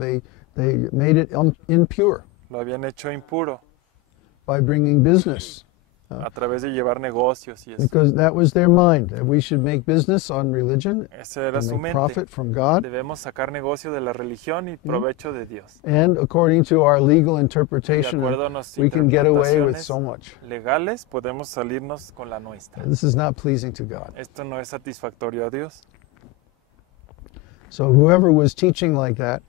They made it impure Lo habían hecho impuro by bringing business. a través de llevar negocios y eso. Because that was their mind, that we should make business on religion Esa era su and make mente. profit from God. Debemos sacar negocio de la religión y provecho de Dios. And according to our legal De interpretation, acuerdo a nuestras we can get away with interpretaciones so much. legales, podemos salirnos con la nuestra. This is not pleasing to God. Esto no es satisfactorio a Dios. So whoever was teaching like that,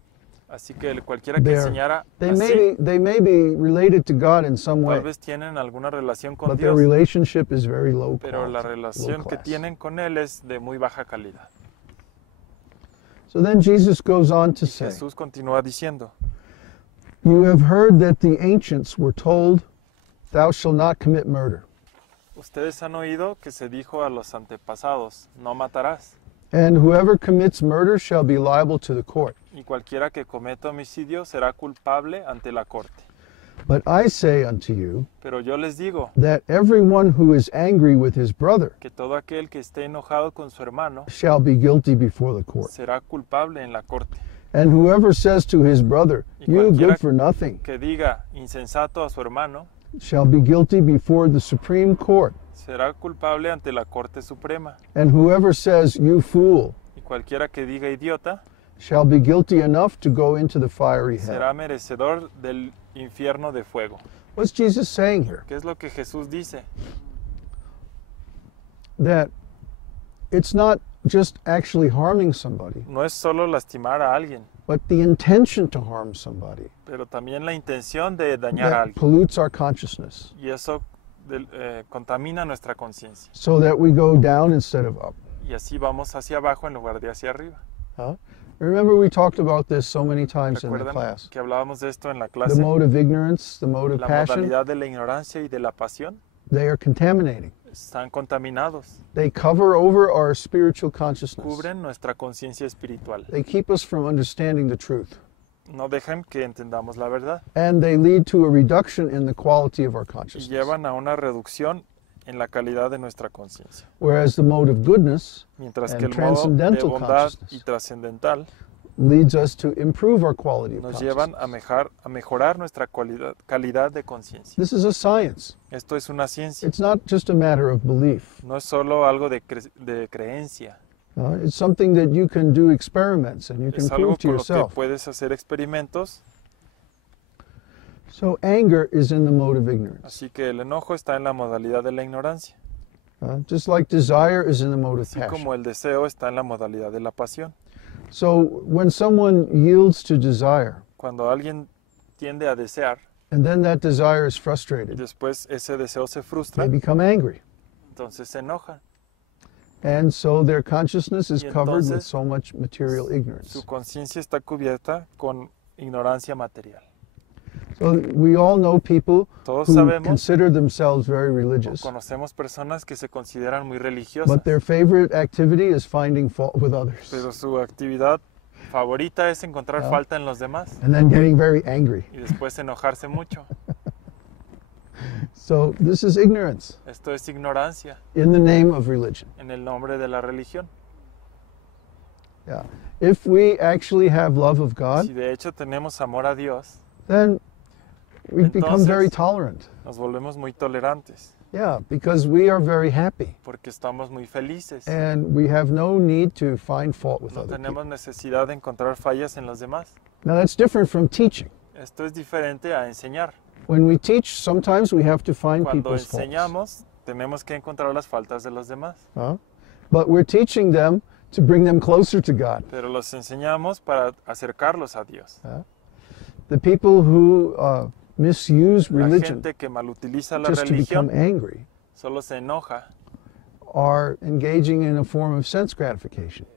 Así que cualquiera que enseñara they así, may be related to God in some tal way, vez tienen alguna relación con but their Dios, relationship is very low pero la quality, low relación que class. tienen con Él es de muy baja calidad. So then Jesus goes on to say, Jesús continúa diciendo, "You have heard that the ancients were told, 'Thou shalt not commit murder.' ustedes han oído que se dijo a los antepasados, no matarás, And whoever commits murder shall be liable to the court. y cualquiera que cometa homicidio será culpable ante la corte. But I say unto you, Pero yo les digo that everyone who is angry with his brother que todo aquel que esté enojado con su hermano shall be guilty before the court. será culpable en la corte. And whoever says to his brother, Y you cualquiera good for nothing, que diga insensato a su hermano shall be guilty before the Supreme Court. será culpable ante la Corte Suprema. And whoever says, you fool, Y cualquiera que diga idiota shall be guilty enough to go into the fiery será hell." merecedor del infierno de fuego. What's Jesus saying here? ¿Qué es lo que Jesús dice? That it's not just actually harming somebody, No es solo lastimar a alguien, but the intention to harm somebody pero también la intención de dañar a that alguien. pollutes our consciousness, Y eso contamina nuestra conciencia. so that we go down instead of up. Y así vamos hacia abajo en lugar de hacia arriba. Remember, we talked about this so many times in the ¿Recuerdan class. que hablábamos de esto en la The clase? mode of ignorance, the mode of La passion, modalidad de la ignorancia y de la pasión they are contaminating. están contaminados. They cover over our spiritual consciousness. Cubren nuestra conciencia espiritual. They keep us from understanding the truth. No dejan que entendamos la verdad. And they lead to a reduction in the quality of our Y consciousness. llevan a una reducción en la calidad de nuestra conciencia. Whereas the mode of goodness Mientras and que el modo de transcendental bondad y consciousness trascendental leads us to improve our quality of nos llevan consciousness. a mejorar nuestra calidad de conciencia. This is a science. Esto es una ciencia. It's not just a matter of belief. No es solo algo de creencia. It's something that you can do experiments and you can Es algo prove to con lo que yourself. puedes hacer experimentos. So anger is in the mode of ignorance. Así que el enojo está en la modalidad de la ignorancia. Just like desire is in the mode of Así passion. como el deseo está en la modalidad de la pasión. So when someone yields to desire, Cuando alguien tiende a desear and then that desire is y frustrated, después ese deseo se frustra, they become angry. entonces se enojan. And so their consciousness is Y covered with entonces, so much material ignorance. Su conciencia está cubierta con ignorancia material. So we all know people Todos who sabemos consider themselves very o religious, conocemos personas que se consideran muy religiosas, but their favorite activity is finding fault with others pero su actividad favorita es encontrar Ah. falta en los demás and then getting very angry. y después enojarse mucho. So this is ignorance Esto es ignorancia in the name of religion. en el nombre de la religión. Yeah. If we actually have love of God, Si de hecho tenemos amor a Dios, then we become Entonces- very tolerant. nos volvemos muy tolerantes Yeah, because we are very happy porque estamos muy felices. and we have no need to find fault with No other tenemos people. necesidad de encontrar fallas en los demás. Now that's different from teaching. Esto es diferente a enseñar. When we teach, sometimes we have to find Cuando people's faults. enseñamos, tenemos que encontrar las faltas de los demás. But we're teaching them to bring them closer to God. Pero los enseñamos para acercarlos a Dios. The people who misuse La religion gente que malutiliza la just to become religión angry solo se enoja. are engaging in a form of sense gratification.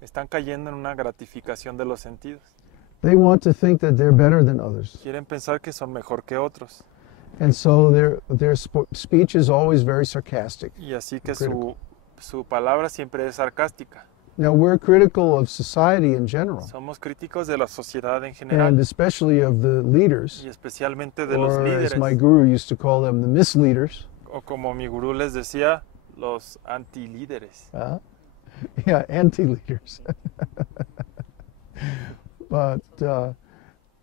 Están cayendo en una gratificación de los sentidos. They want to think that they're better than others. Quieren pensar que son mejor que otros. And so their speech is always very sarcastic. Y así que Critical. su palabra siempre es sarcástica. Now, we're critical of society in general, Somos críticos de la sociedad en and general especially of the leaders, y especialmente de los or as my líderes. guru used to call them, the misleaders. O como mi gurú les decía, los antilíderes. Yeah, anti-leaders.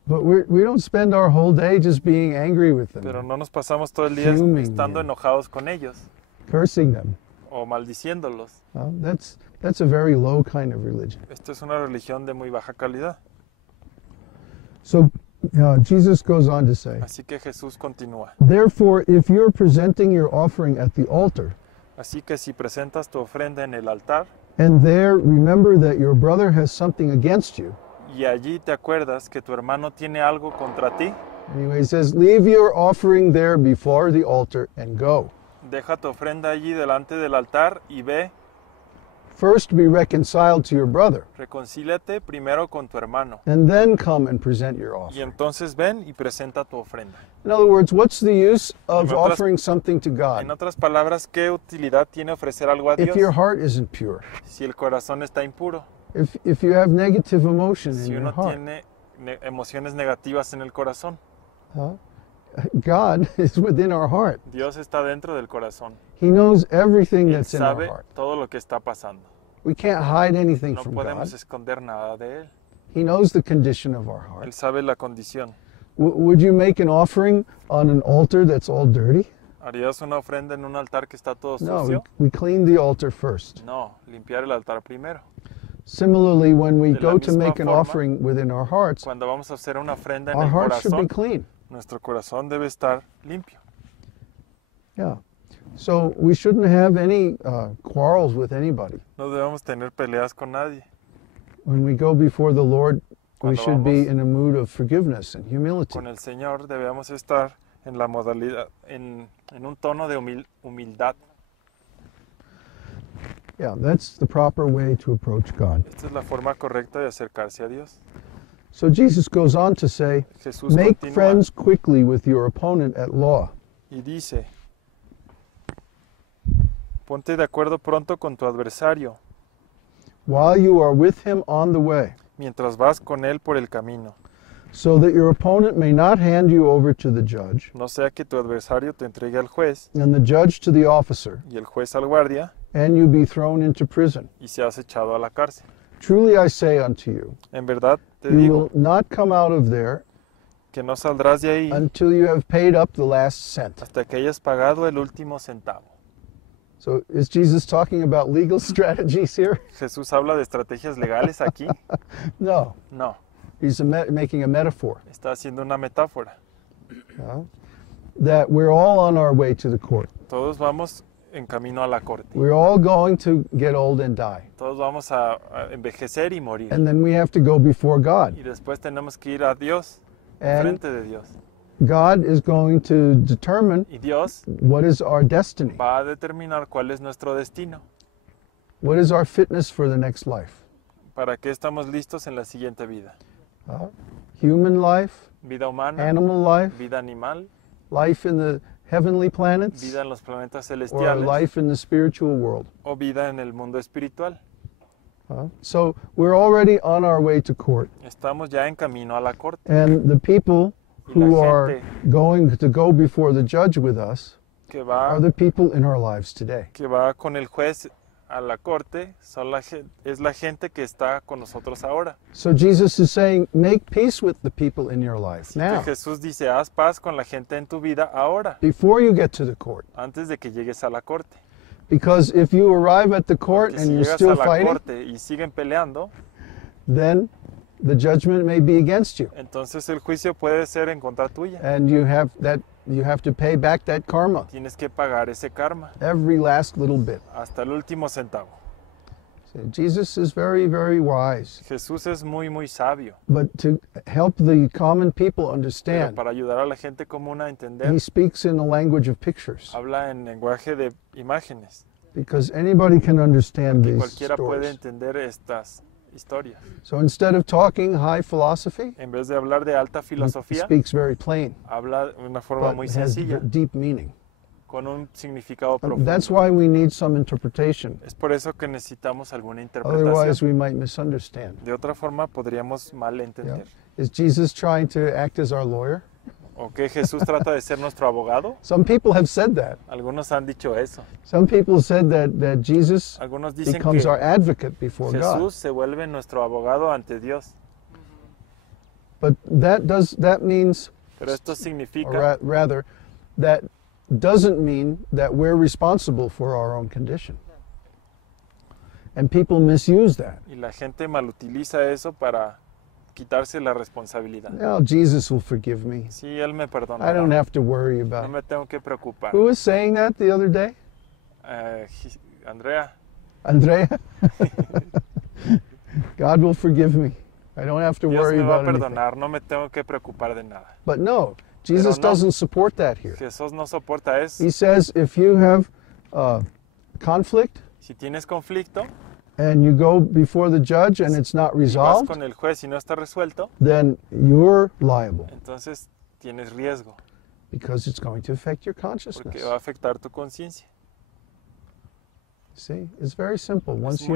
But we don't spend our whole day just being angry with them, Pero no nos pasamos todo el día Fuming, estando yeah. enojados con ellos cursing them. o maldiciéndolos. That's a very low kind of religion. Esto es una religión de muy baja calidad. So Jesus goes on to say, Así que Jesús continúa. therefore, if you're presenting your offering at the altar, Así que si presentas tu ofrenda en el altar and there remember that your brother has something against you. y allí te acuerdas que tu hermano tiene algo contra ti, Anyway, he says, leave your offering there before the altar and go. deja tu ofrenda allí delante del altar y ve, First be reconciled to your brother, reconcíliate primero con tu hermano. and then come and present your Y offering. entonces ven y presenta tu ofrenda. In other words, what's the use of En otras- offering something to En God otras palabras, ¿qué utilidad tiene ofrecer algo a if Dios your heart isn't pure? si el corazón está impuro? If you have negative emotion in Si your uno heart? tiene emociones negativas en el corazón, God is within our heart. Dios está dentro del corazón. He knows everything Él that's in our sabe heart. todo lo que está pasando. We can't hide anything No from podemos God. esconder nada de Él. He knows the condition of our heart. Él sabe la condición. Would you make an offering on an altar that's all dirty? ¿Harías una ofrenda en un altar que está todo No, sucio? we clean the altar first. No, limpiar el altar primero. Similarly, when we De la go to misma make an forma, offering within our hearts, Cuando vamos a hacer una ofrenda en our el hearts should be corazón, clean. nuestro corazón debe estar limpio. Yeah. So we shouldn't have any quarrels with anybody. No debemos tener peleas con nadie. When we go before the Lord, we Cuando should be vamos in a mood of forgiveness and humility. Con el Señor debemos estar en la modalidad, en un tono de humildad. Yeah, that's the proper way to approach God. Esta es la forma correcta de acercarse a Dios. So Jesus goes on to say, Jesús make continúa friends quickly with your opponent at law. y dice, ponte de acuerdo pronto con tu adversario, while you are with him on the way, mientras vas con él por el camino. so that your opponent may not hand you over to the judge, No sea que tu adversario te entregue al juez and the judge to the officer, y el juez al guardia and you be thrown into prison. y seas echado a la cárcel. Truly I say unto you, En verdad te you digo will not come out of there que no saldrás de ahí until you have paid up the last cent. hasta que hayas pagado el último centavo. So is Jesus talking about legal strategies here? ¿Jesús habla de estrategias legales aquí? No, No, he's making a metaphor. está haciendo una metáfora. That we're all on our way to the court. Todos vamos en camino a la corte. We're all going to get old and die. Todos vamos a envejecer y morir. And then we have to go before God. Y después tenemos que ir a Dios, And frente de Dios. God is going to determine Y Dios what is our destiny. va a determinar cuál es nuestro destino. What is our fitness for the next life? ¿Para qué estamos listos en la siguiente vida? Human life, Vida humana, animal life, vida animal, life in the heavenly planets, vida en los planetas or celestiales life in the spiritual world. o vida en el mundo espiritual. So we're already on our way to court. Estamos ya en camino a la corte. And the people Y who la are gente going to go before the judge with us que are va, the people in our lives today. que va con el juez a la corte es la gente que está con nosotros ahora. So Jesus is saying, make peace with the people in your life Así now, que Jesús dice, haz paz con la gente en tu vida ahora, before you get to the court. antes de que llegues a la corte. Because if you arrive at the court Porque and si you're llegas a still la fighting, corte y siguen peleando, then the judgment may be against you. entonces el juicio puede ser en contra tuya. And you have to pay back that karma, Tienes que pagar ese karma every last little bit. hasta el último centavo. So Jesus is very, very wise. Jesús es muy, muy sabio. But to help the common people Pero understand, para ayudar a la gente común a entender, he speaks in the language of pictures. habla en lenguaje de imágenes. Because anybody can understand Que these cualquiera puede stories. entender estas historias. So instead of talking high philosophy, En vez de hablar de alta he filosofía, speaks very plain, habla de una forma but muy has sencilla, deep meaning. con un significado That's profundo. why we need some interpretation. Es por eso que necesitamos alguna Otherwise, interpretación. we might misunderstand. De otra forma podríamos mal entender. Is Jesus trying to act as our lawyer? ¿O que Jesús trata de ser nuestro abogado? Some people have said that. Algunos han dicho eso. Some people said that Jesus Algunos dicen becomes que our advocate before God. Jesús se vuelve nuestro abogado ante Dios. But that means, Pero esto or significa, rather, that doesn't mean that we're responsible for our own condition. And people misuse that. y la gente malutiliza eso para quitarse la responsabilidad. Oh, Jesus will forgive me. Sí, Él me I don't perdonará. have to worry No about it. me tengo que preocupar. Who was saying that the other day? Andrea, Andrea? God will forgive me. I don't have to Dios worry me va a about anything. perdonar, no me tengo que preocupar de nada. But no, Jesus no. doesn't support that here. Jesús no soporta eso. He says if you have conflict Si tienes conflicto, and you go before the judge and it's not y vas resolved, con el juez y no está resuelto, then you're liable entonces tienes riesgo, because it's going to affect your porque consciousness. va a afectar tu conciencia. See, it's very simple. Once you